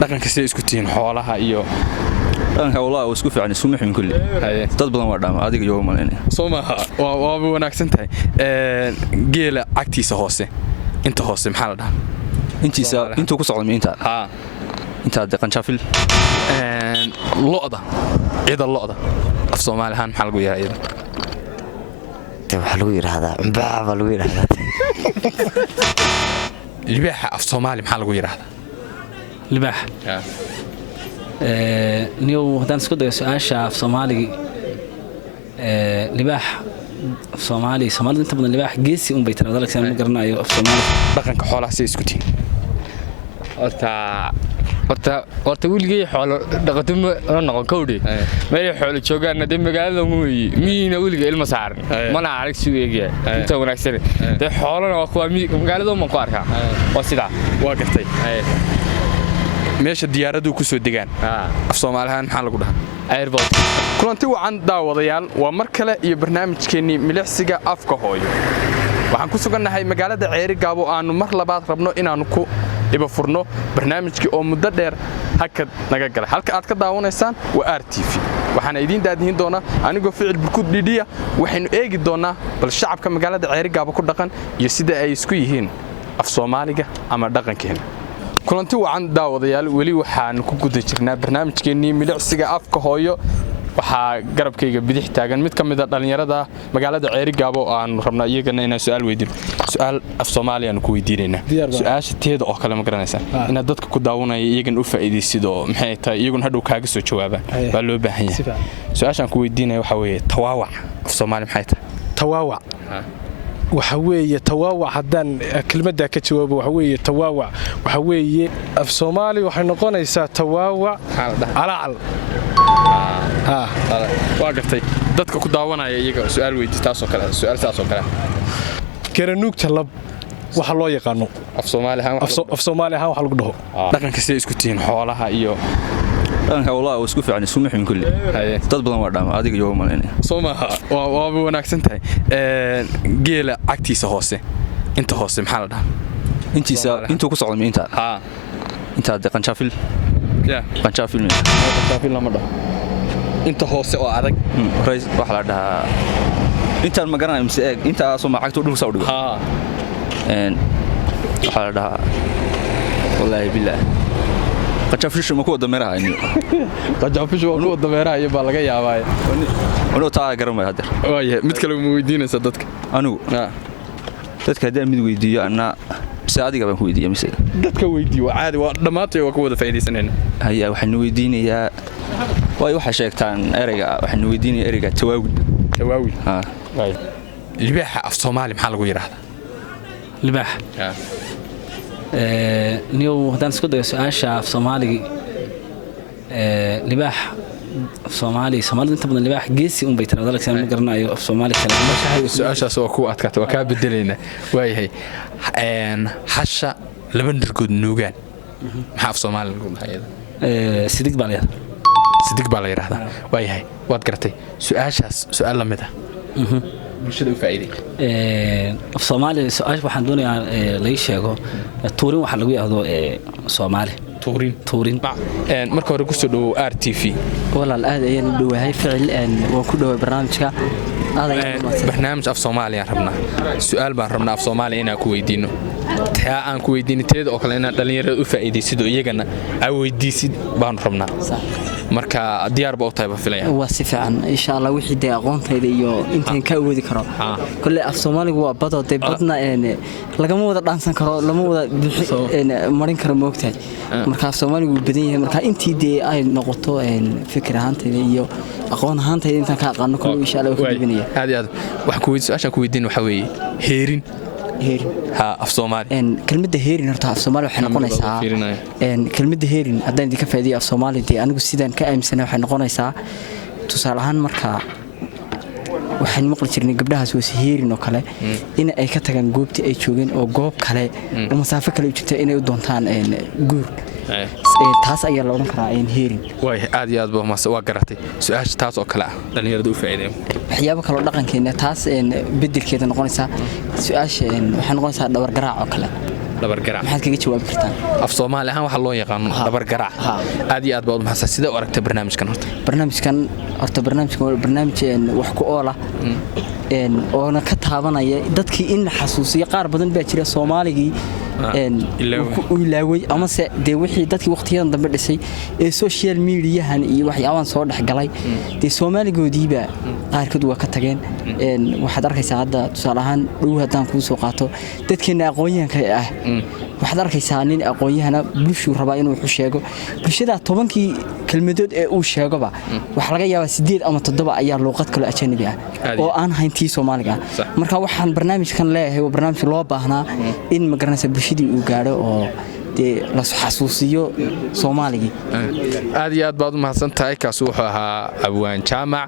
dhaqanka si isku tiin xoolaha iyo dhaqanka wallahi isku fiican isku mixin kulli dad badan waa dhaama adiga iyo malinay Soomaha waa wanaagsan tahay geela cagtiisa hoose inta hoose maxaa la dhahaa intuu ku socdo inta inta qanjafil lo'da cida lo'da af Soomaali ahaan maxaa lagu yiraahdaa waxa lagu yiraahdaa baa lagu yiraahdaa libaaxa af Soomaali maxaa lagu yiraahdaa libaax niyo hadaan isku dayo su'aasha af Soomaali libaax af Soomaali Soomaalidu inta badan libaax geesi un bay tiraahdaa laakiin ma garanayo af Soomaali dhaqanka xoolaha si isku tiin horta wiilgay xoolo dhaqato ma noqon kowdhe meel xoolo joogaan dad magaalada miina wiilga ilma saaran mana arag suugeeya inta wanaagsan dad xoolana waa kuwa magaalada ma ku arkaa waa sida waa gartay meesha diyaaradu ku soo degaan af Soomaali ahaan maxaa lagu dhahaa airport kulanti wacan daawadayaal waa mar kale iyo barnaamijkeennii milicsiga afka hooyo waxaan ku sugannahay magaalada Ceeri Gaabo aanu mar labaad rabno inaanu ku iba furno barnaamijkii oo muddo dheer hakad naga galay halka aad ka daawanaysaan waa RTV waxaana idin daadihin doona anigoo ficil burkud dhidiya waxaynu eegi doonaa bal shacabka magaalada Ceeri Gaabo ku dhaqan iyo sida ay isku yihiin af Soomaaliga ama dhaqankeena kulanti wacan daawadayaal wali waxaan ku guda jirnaa barnaamijkeennii milicsiga afka hooyo waxaa garabkayga bidix taagan mid kamid ah dhalinyarada magaalada Ceeri Gaabo aan rabnaa iyagana inaan su'aal weydiino su'aal af Soomaaliyan ku weydiinayna su'aasha teeda oo kale ma garanaysan inaad dadka ku daawanaya iyagana u faa'iideysido maxay tahay iyaguna hadhow kaaga soo jawaabaan baa loo baahan yahay su'aashan ku weydiinaya waxa weeye tawaawac af Soomaali maxay tahay tawaawac waxa weeye tawaawac haddaan kelmadda ka jawaabo waxa weeye tawaawac waxa weeye af Soomaali waxay noqonaysaa tawaawac alacal waa gartay dadka ku daawanaya iyaga su'aal weydiis taas oo kale su'aal taas oo kale garanuugta lab waxa loo yaqaano af Soomaali ahaan waxa lagu dhaho dhaqanka si isku tiin xoolaha iyo dhaqanka wallahi isku fiican isku mixin kulli dad badan waa dhaama adiga iyo malinay Soomaha waa wanaagsan tahay geela cagtiisa hoose inta hoose maxaa la dhahaa intuu ku socdo inta qanjafil qanjafil lama dhaho inta hoose oo adag rays waxa la dhahaa intaan ma garanayo mise eeg inta soo macagto dhulka soo dhigo waxa la dhahaa wallahi billah qajafishu ma ku wada meerahay qajafishu waa ku wada meerahay baa laga yaabaa inuu taa garamay hadda waaye mid kale ma weydiinaysa dadka anigu dadka hadda mid weydiiyo ana mise adiga baan ku weydiiyay mise dadka weydiiyo waa caadi waa dhamaatay waa ku wada faa'iideysanayna haya waxaan weydiinayaa waxa sheegtaan ereyga waxaan weydiinayaa ereyga tawaawi waay libaaxa af Soomaali maxaa lagu yiraahdaa libaax niyo hadaan isku dayo su'aasha af Soomaali libaax af Soomaali Soomaalidu inta badan libaax geesi un bay tiraahdaa laakiin ma garanayo af Soomaali kale marka su'aashaas oo ku adkaatay waa ka bedelayna waayahay hasha laba nirgood nuugaan maxaa af Soomaali lagu dhahaa sidig baa la yiraahdaa waayahay waad garatay su'aashaas su'aal la mid ah bulshada u faa'iiday af Soomaali su'aash waxaan doonayaa la sheego tuurin waxa lagu yiraahdo Soomaali tuurin marka hore ku soo dhaw RTV walaal aad ayaan dhawahay ficil waan ku dhawahay barnaamijka barnaamij af Soomaali aan rabnaa su'aal baan rabnaa af Soomaali inaan ku weydiino taa aan ku weydiinteeda oo kale inaan dhalinyarada u faa'iideysido iyagana ay weydiisid baan rabnaa marka diyaar baa u tahay filaya waa si fiican insha Allah wixii day aqoontayda iyo intaan ka awoodi karo kulli af Soomaaligu waa bado day badna lagama wada dhaansan karo lama wada marin karo moogtahay marka af Soomaaligu badan yahay marka intii day ay noqoto fikir ahaantayda iyo aqoon ahaantayda intaan ka aqaano kulli insha Allah waxaan dibinaya aad wax ku weydiin waxa weeye heerin af Soomaali kelmadda heerin horta af Soomaali waxay noqonaysaa kelmadda heerin haddaan idinka faa'iideeyo af Soomaali dee anigu sidaan ka aaminsanay waxay noqonaysaa tusaale ahaan marka waxaan maqli jirnay gabdhahaas waa heerin oo kale in ay ka tagaan goobtii ay joogeen oo goob kale oo masaafo kale u jirta inay u doontaan guur taas ayaa la oran karaa heerin way aad iyo aad waa garatay su'aasha taas oo kale ah dhalinyarada u faa'iideeyo waxyaabo kale oo dhaqankeena taas bedelkeeda noqonaysa su'aasha waxay noqonaysaa dhawr garaac oo kale dhabargaraac maxaad kaga jawaabi kartaan af Soomaali ahaan waxa loo yaqaan dhabargaraac aad iyo aad baad u mahadsan sida u aragtay barnaamijkan horta barnaamijkan waa barnaamij wax ku oola oona ka taabanaya dadkii in la xasuusiyo qaar badan baa jira Soomaaligii ilaaway ama se de wixii dadkii waqtiyadan dambe dhisay ee social mediahan iyo waxyaabahan soo dhaxgalay de Soomaaligoodiiba qaarkood waa ka tageen waxaad arkaysaa hadda tusaale ahaan dhow hadaan ku soo qaato dadkeena aqoonyahanka waxaad arkaysaa nin aqoonyahana bulshadu rabaa inuu wax sheego bulshada 10kii kelmadood ee uu sheegaba waxa laga yaabaa 8 ama 7 ayaa luqad kale ajnabi ah oo aan hayntii Soomaaliga marka waxaan barnaamijkan leeyahay waa barnaamij loo baahnaa in magaranaysa bulshadii uu gaaro oo la xasuusiyo Soomaaliga aad iyo aad baad u mahadsantahay kaas wuxuu ahaa Abwaan Jaamac